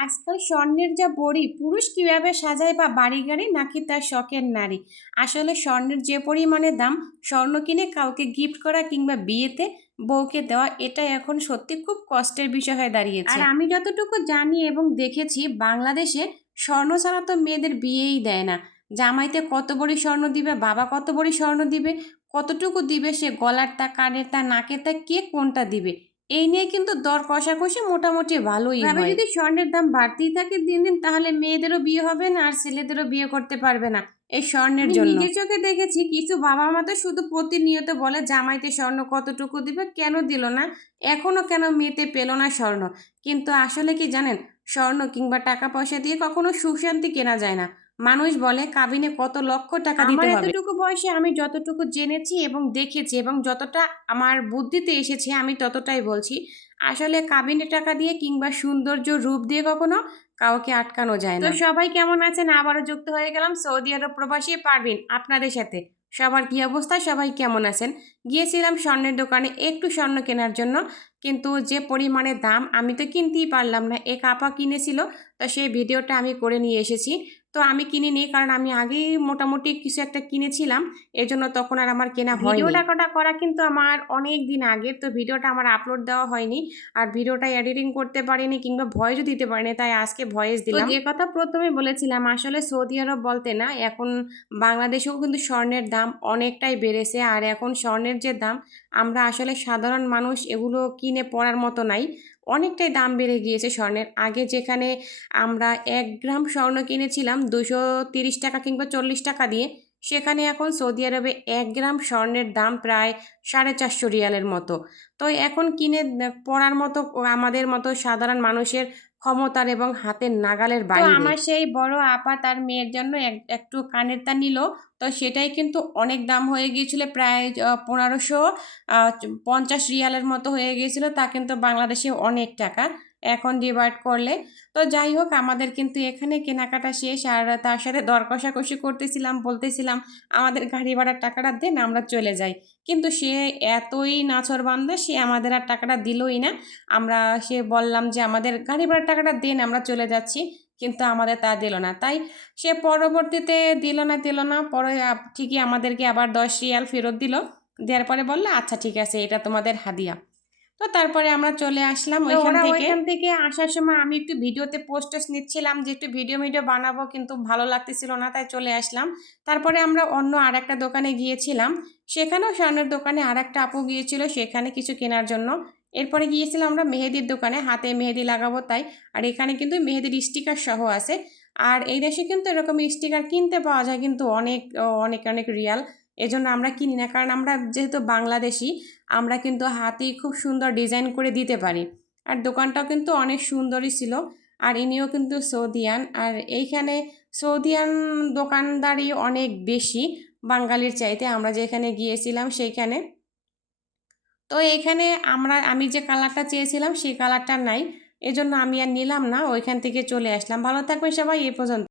আজকাল স্বর্ণের যা বড়ি, পুরুষ কীভাবে সাজায় বা বাড়ি গাড়ি নাকি তার শখের নারী? আসলে স্বর্ণের যে পরিমাণে দাম, স্বর্ণ কিনে কাউকে গিফট করা কিংবা বিয়েতে বউকে দেওয়া এটা এখন সত্যি খুব কষ্টের বিষয় হয়ে দাঁড়িয়েছে। আর আমি যতটুকু জানি এবং দেখেছি, বাংলাদেশে স্বর্ণ ছাড়া তো মেয়েদের বিয়েই দেয় না। জামাইতে কত বড়ি স্বর্ণ দিবে, বাবা কত বড়ি স্বর্ণ দিবে, কতটুকু দিবে সে গলার তা, কানের তা, নাকের তা, কে কোনটা দিবে? এই নিয়ে কিন্তু দর কষাকষি মোটামুটি ভালোই হয়। যদি স্বর্ণের দাম বাড়তেই থাকে দিন দিন তাহলে মেয়েদেরও বিয়ে হবে না আর ছেলেদেরও বিয়ে করতে পারবে না এই স্বর্ণের জন্য। নিজের নিজের চোখে দেখেছি কিছু বাবা মা তো শুধু প্রতিনিয়ত বলে জামাইতে স্বর্ণ কতটুকু দিবে কেন দিল না? এখনও কেন মেয়েতে পেল না স্বর্ণ? কিন্তু আসলে কি জানেন স্বর্ণ কিংবা টাকা পয়সা দিয়ে কখনো সুশান্তি কেনা যায় না। মানুষ বলে কাবিনে কত লক্ষ টাকা দিতে হবে? এতটুকু বয়সে আমি যতটুকু জেনেছি এবং দেখেছি এবং যতটা আমার বুদ্ধিতে এসেছে আমি ততটাই বলছি। আসলে কাবিনে টাকা দিয়ে কিংবা সৌন্দর্য রূপ দিয়ে কখনো কাউকে আটকানো যায় না। তো সবাই কেমন আছেন? আবারও যুক্ত হয়ে গেলাম সৌদি আরব প্রবাসী পারবিন আপনাদের সাথে। সবার কি অবস্থা? সবাই কেমন আছেন? গিয়েছিলাম স্বর্ণের দোকানে একটু স্বর্ণ কেনার জন্য কিন্তু যে পরিমাণে দাম আমি তো কিনতেই পারলাম না। এক আপা কিনেছিল তো সেই ভিডিওটা আমি করে নিয়ে এসেছি। তো আমি কিনিনি কারণ আমি আগেই মোটামুটি কিছু একটা কিনেছিলাম এজন্য তখন আর আমার কেনা ভিডিও টাকাটা করা কিন্তু আমার অনেক দিন আগের তো ভিডিওটা আমার আপলোড দেওয়া হয়নি আর ভিডিওটা এডিটিং করতে পারিনি কিংবা ভয়েসও দিতে পারিনি তাই আজকে ভয়েস দিলাম। যে কথা প্রথমে বলেছিলাম আসলে সৌদি আরব বলতে না এখন বাংলাদেশেও কিন্তু স্বর্ণের দাম অনেকটাই বেড়েছে আর এখন স্বর্ণের যে দাম আমরা আসলে সাধারণ মানুষ এগুলো কিনে পড়ার মতো নাই। অনেকটাই দাম বেড়ে গিয়েছে স্বর্ণের। আগে যেখানে আমরা এক গ্রাম স্বর্ণ কিনেছিলাম দুশো তিরিশ টাকা কিংবা চল্লিশ টাকা দিয়ে, সেখানে এখন সৌদি আরবে এক গ্রাম স্বর্ণের দাম প্রায় সাড়ে চারশো রিয়ালের মতো। তো এখন কিনে পড়ার মতো, আমাদের মতো সাধারণ মানুষের ক্ষমতার এবং হাতের নাগালের তো বাইরে। আমার সেই বড় আপা তার মেয়ের জন্য এক- একটু কানের তা নিল। তো সেটাই কিন্তু অনেক দাম হয়ে গিয়েছিল প্রায় পনেরোশো পঞ্চাশ রিয়ালের মতো হয়ে গিয়েছিল। তা কিন্তু বাংলাদেশে অনেক টাকা। এখন ডিভাইড করলে। তো যাই হোক, আমাদের কিন্তু এখানে কেনাকাটা শেষ আর তার সাথে দর কষাকষি করতেছিলাম, বলতেছিলাম, আমাদের গাড়ি ভাড়ার টাকাটা দেন, আমরা চলে যাই। কিন্তু সে এতই নাছর বান্ধব সে আমাদের আর টাকাটা দিলই না। আমরা, সে বললাম যে, আমাদের গাড়ি ভাড়ার টাকাটা দেন, আমরা চলে যাচ্ছি। কিন্তু আমাদের তা দিল না। তাই সে পরবর্তীতে দিল না দিল না, পরে ঠিকই আমাদেরকে আবার দশ রিয়াল ফেরত দিল। দেওয়ার পরে বলল আচ্ছা ঠিক আছে, এটা তোমাদের হাদিয়া। তো তারপরে আমরা চলে আসলাম ওইখান থেকে। ওইখান থেকে আসার সময় আমি একটু ভিডিওতে পোস্টেস নিচ্ছিলাম যে একটু ভিডিও ভিডিও বানাবো কিন্তু ভালো লাগতেছিল না তাই চলে আসলাম। তারপরে আমরা অন্য আর একটা দোকানে গিয়েছিলাম। সেখানেও স্বর্ণের দোকানে আর একটা আপু গিয়েছিল সেখানে কিছু কেনার জন্য। এরপরে গিয়েছিলাম আমরা মেহেদির দোকানে হাতে মেহেদি লাগাবো তাই। আর এখানে কিন্তু মেহেদির স্টিকার সহ আছে। আর এই দেশে কিন্তু এরকম স্টিকার কিনতে পাওয়া যায় কিন্তু অনেক অনেক অনেক রিয়াল এজন্য আমরা কিনি না। কারণ আমরা যেহেতু বাংলাদেশি, আমরা কিন্তু হাতেই খুব সুন্দর ডিজাইন করে দিতে পারি। আর দোকানটাও কিন্তু অনেক সুন্দরই ছিল। আর ইনিও কিন্তু সৌদিয়ান। আর এইখানে সৌদিয়ান দোকানদারই অনেক বেশি বাঙালির চাইতে। আমরা যেখানে গিয়েছিলাম সেইখানে। তো এইখানে আমরা, আমি যে কালারটা চেয়েছিলাম সেই কালারটা নাই। এজন্য আমি আর নিলাম না। ওইখান থেকে চলে আসলাম। ভালো থাকবেন সবাই এ পর্যন্ত।